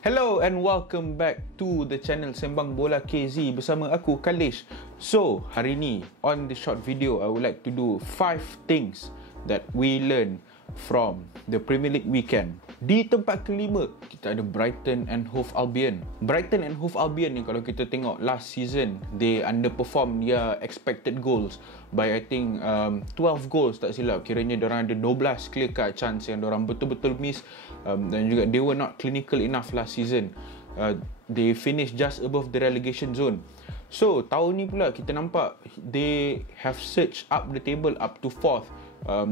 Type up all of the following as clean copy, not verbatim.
Hello and welcome back to the channel Sembang Bola KZ bersama aku Kalish. So, hari ni on the short video I would like to do 5 things that we learn from the Premier League weekend. Di tempat kelima kita ada Brighton and Hove Albion. Brighton and Hove Albion ni kalau kita tengok last season they underperform their expected goals by I think 12 goals tak silap. Kiranya diorang ada 12 clear cut chance yang diorang betul-betul miss, dan juga they were not clinical enough last season. They finished just above the relegation zone. So tahun ni pula kita nampak they have surged up the table up to 4th.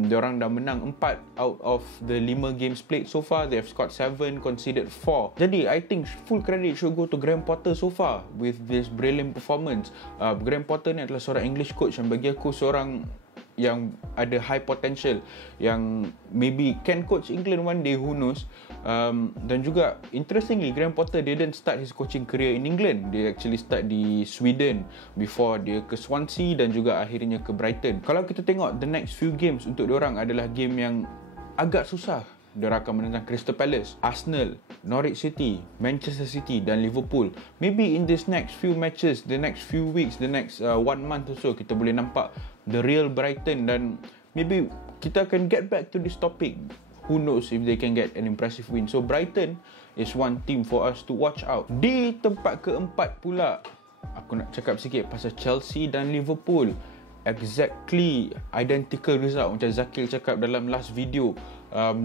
Diorang dah menang 4 out of the 5 games played so far. They have scored 7, conceded 4. Jadi I think full credit should go to Graham Potter so far with this brilliant performance. Graham Potter ni adalah seorang English coach yang bagi aku seorang yang ada high potential, yang maybe can coach England one day, who knows. Dan juga interestingly Graham Potter didn't start his coaching career in England. Dia actually start di Sweden before dia ke Swansea dan juga akhirnya ke Brighton. Kalau kita tengok the next few games untuk diorang adalah game yang agak susah. Diorang akan menentang Crystal Palace, Arsenal, Norwich City, Manchester City dan Liverpool. Maybe in this next few matches, the next few weeks, the next 1 month or so, kita boleh nampak the real Brighton, dan maybe kita akan get back to this topic. Who knows if they can get an impressive win. So Brighton is one team for us to watch out. Di tempat keempat pula, aku nak cakap sikit pasal Chelsea dan Liverpool. Exactly identical result macam Zakil cakap dalam last video.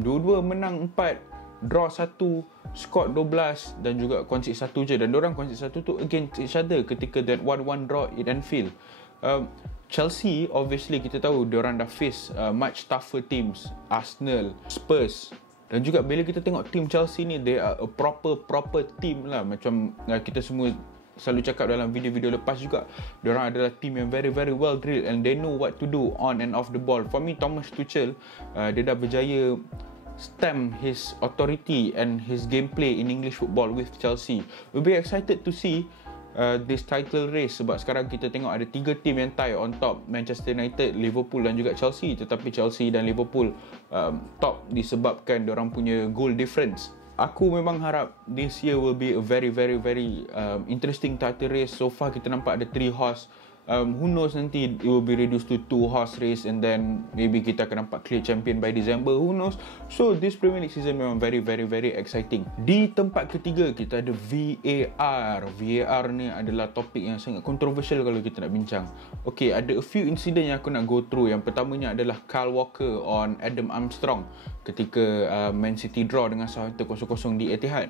Dua-dua menang 4, draw 1, score 12 dan juga concede 1 je. Dan diorang concede 1 tu against each other ketika that 1-1 draw at Anfield. Chelsea obviously kita tahu diorang dah face much tougher teams, Arsenal, Spurs. Dan juga bila kita tengok team Chelsea ni, they are a proper team lah. Macam kita semua selalu cakap dalam video-video lepas juga, diorang adalah team yang very well drilled and they know what to do on and off the ball. For me, Thomas Tuchel, dia dah berjaya stamp his authority and his gameplay in English football with Chelsea. We'll be excited to see this title race, sebab sekarang kita tengok ada 3 team yang tie on top, Manchester United, Liverpool dan juga Chelsea. Tetapi Chelsea dan Liverpool top disebabkan diorang punya goal difference. Aku memang harap this year will be a very interesting title race. So far kita nampak ada 3 horse. Who knows, nanti it will be reduced to 2 horse race and then maybe kita akan nampak clear champion by December. Who knows. So this Premier League season memang very exciting. Di tempat ketiga kita ada VAR. VAR ni adalah topik yang sangat kontroversial kalau kita nak bincang. Okay, ada a few incident yang aku nak go through. Yang pertamanya adalah Kyle Walker on Adam Armstrong ketika Man City draw dengan Southampton 0-0 di Etihad.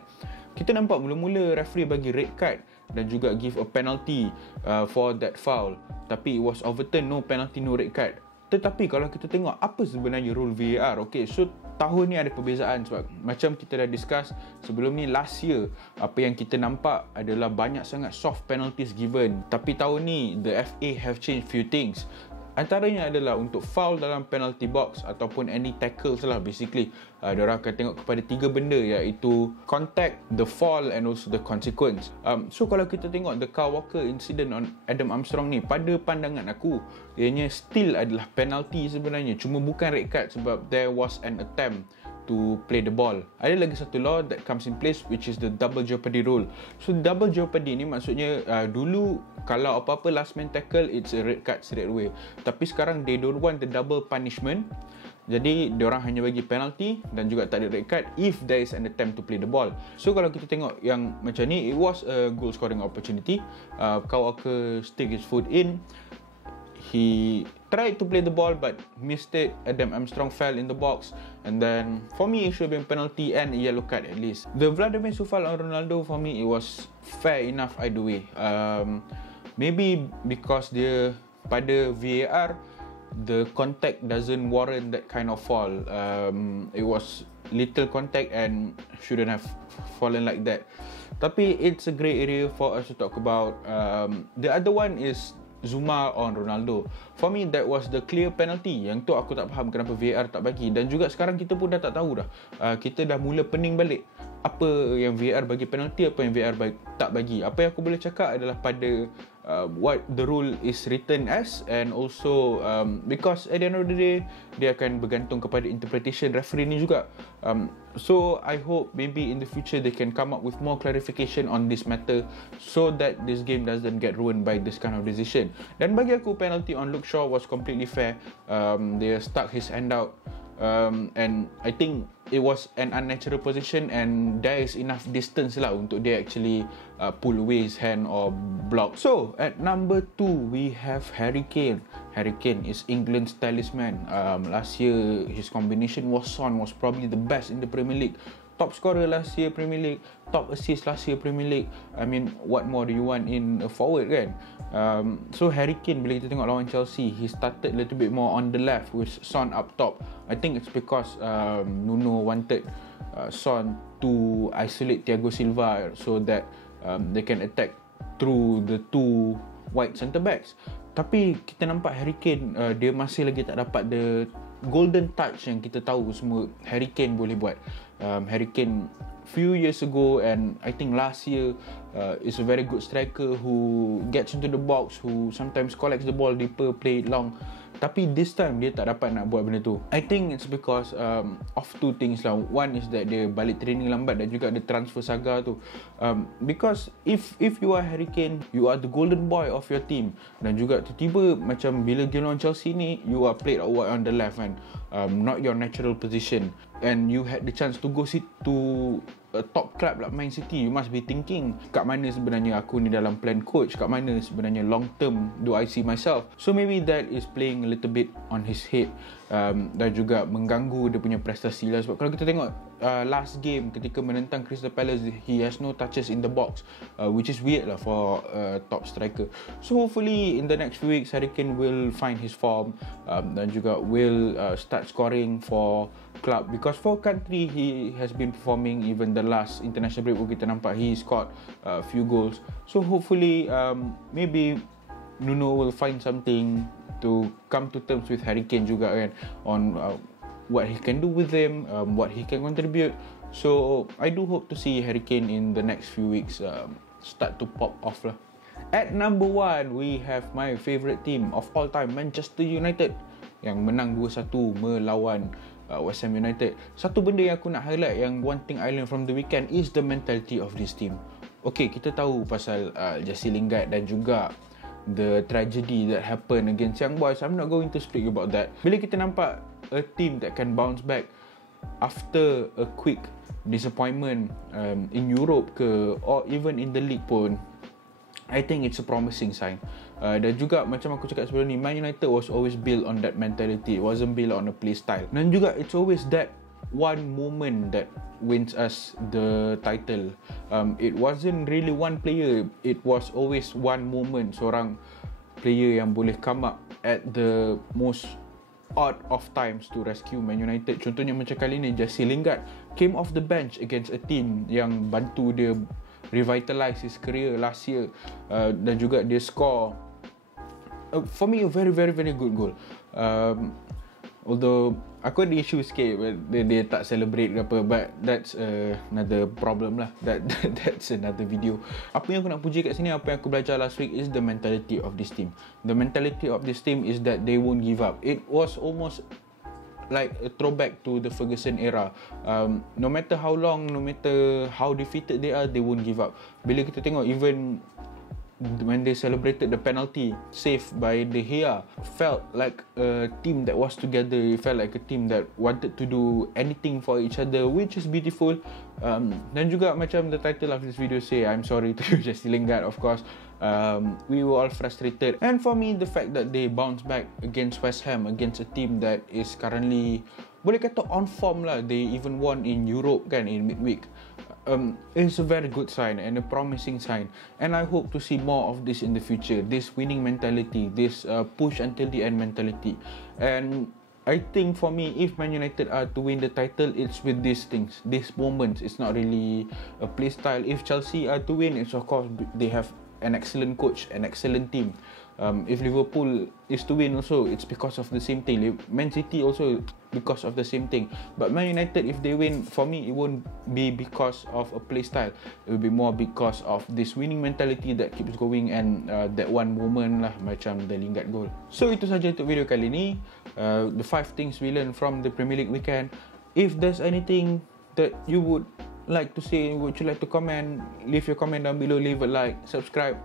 Kita nampak mula-mula referee bagi red card dan juga give a penalty for that foul, tapi it was overturned, no penalty, no red card. Tetapi kalau kita tengok apa sebenarnya rule VAR, okay, so tahun ni ada perbezaan sebab macam kita dah discuss sebelum ni, last year apa yang kita nampak adalah banyak sangat soft penalties given. Tapi tahun ni the FA have changed few things. Antaranya adalah untuk foul dalam penalty box ataupun any tackles lah, basically diorang akan tengok kepada 3 benda, iaitu contact, the fall and also the consequence. So kalau kita tengok the Kyle Walker incident on Adam Armstrong ni, pada pandangan aku ianya still adalah penalty sebenarnya, cuma bukan red card sebab there was an attempt to play the ball. Ada lagi satu law that comes in place, which is the double jeopardy rule. So double jeopardy ni maksudnya dulu kalau apa-apa last man tackle, it's a red card straight away. Tapi sekarang they don't want the double punishment. Jadi diorang hanya bagi penalty dan juga tak ada red card if there is an attempt to play the ball. So kalau kita tengok yang macam ni, it was a goal scoring opportunity. Kyle Walker stick his foot in. He tried to play the ball but missed it. Adam Armstrong fell in the box, and then for me it should have been penalty and a yellow card at least. The Vladimir Sufal on Ronaldo, for me it was fair enough either way. Maybe because dia pada VAR the contact doesn't warrant that kind of fall. It was little contact and shouldn't have fallen like that. Tapi it's a grey area for us to talk about. The other one is Zuma on Ronaldo. For me that was the clear penalty. Yang tu aku tak faham kenapa VAR tak bagi. Dan juga sekarang kita pun dah tak tahu dah. Kita dah mula pening balik. apa yang VAR bagi penalty, apa yang VAR tak bagi. Apa yang aku boleh cakap adalah pada what the rule is written as, and also because at the end of the day dia akan bergantung kepada interpretation referee ni juga. So I hope maybe in the future they can come up with more clarification on this matter so that this game doesn't get ruined by this kind of decision. Dan bagi aku penalty on Luke Shaw was completely fair. They stuck his hand out, and I think it was an unnatural position, and there is enough distance lah untuk dia actually pull away his hand or block. So at number 2 we have Harry Kane. Harry Kane is England's talisman. Last year his combination was probably the best in the Premier League. Top scorer last year Premier League, top assist last year Premier League. I mean, what more do you want in a forward kan? So Harry Kane, bila kita tengok lawan Chelsea, he started a little bit more on the left with Son up top. I think it's because Nuno wanted Son to isolate Thiago Silva so that they can attack through the two wide centre backs. Tapi kita nampak Harry Kane, dia masih lagi tak dapat the golden touch yang kita tahu semua Harry Kane boleh buat. Harry Kane few years ago and I think last year is a very good striker who gets into the box, who sometimes collects the ball deeper, play it long. Tapi this time dia tak dapat nak buat benda tu. I think it's because of two things lah. One is that dia balik training lambat dan juga ada transfer saga tu. Because if you are Harry Kane, you are the golden boy of your team, dan juga tiba-tiba macam bila game lawan Chelsea ni, you are played out on the left kan, not your natural position, and you had the chance to go to a top club like Man City. You must be thinking, kat mana sebenarnya aku ni dalam plan coach, kat mana sebenarnya long term do I see myself. So maybe that is playing a little bit on his head, dan juga mengganggu dia punya prestasi lah. Sebab kalau kita tengok last game ketika menentang Crystal Palace, he has no touches in the box, which is weird lah for a top striker. So hopefully in the next few weeks Harry Kane will find his form, dan juga will start scoring for club, because for country he has been performing. Even the last international break pun kita nampak he scored a few goals. So hopefully maybe Nuno will find something to come to terms with Harry Kane juga kan, on what he can do with him, what he can contribute. So I do hope to see Harry Kane in the next few weeks start to pop off lah. At number 1 we have my favourite team of all time, Manchester United, yang menang 2-1 melawan West Ham United. Satu benda yang aku nak highlight, yang one thing I learned from the weekend, is the mentality of this team. Okay, kita tahu pasal Jesse Lingard dan juga the tragedy that happened against Young Boys. I'm not going to speak about that. Bila kita nampak a team that can bounce back after a quick disappointment in Europe ke, or even in the league pun, I think it's a promising sign. Dan juga macam aku cakap sebelum ni, Man United was always built on that mentality. It wasn't built on a play style. Dan juga it's always that one moment that wins us the title. It wasn't really one player. It was always one moment. Seorang player yang boleh come up at the most odd of times to rescue Man United. Contohnya macam kali ni, Jesse Lingard came off the bench against a team yang bantu dia revitalize his career last year, dan juga dia score for me a very good goal. Although aku ada issue sikit dia tak celebrate ke apa, but that's another problem lah. That's another video. Apa yang aku nak puji kat sini, apa yang aku belajar last week, is the mentality of this team. The mentality of this team is that they won't give up. It was almost like a throwback to the Ferguson era. No matter how long, no matter how defeated they are, they won't give up. Bila kita tengok, even when they celebrated the penalty saved by De Gea, felt like a team that was together. It felt like a team that wanted to do anything for each other, which is beautiful. Dan juga macam the title of this video say, I'm sorry to you, Jesse Lingard, of course. We were all frustrated, and for me, the fact that they bounced back against West Ham, against a team that is currently, boleh kata, on form lah. They even won in Europe kan, in midweek. It's a very good sign and a promising sign, and I hope to see more of this in the future. This winning mentality, this push until the end mentality. And I think for me, if Man United are to win the title, it's with these things, these moments. It's not really a play style. If Chelsea are to win, it's of course they have an excellent coach, an excellent team. If Liverpool is to win also, it's because of the same thing. Man City also because of the same thing. But Man United, if they win, for me it won't be because of a play style. It will be more because of this winning mentality that keeps going, and that one moment lah, macam the Lingard goal. So itu saja untuk video kali ni. The 5 things we learn from the Premier League weekend. If there's anything that you would like to say, would you like to comment, leave your comment down below, leave a like, subscribe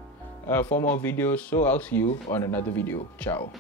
for more videos. So I'll see you on another video. Ciao.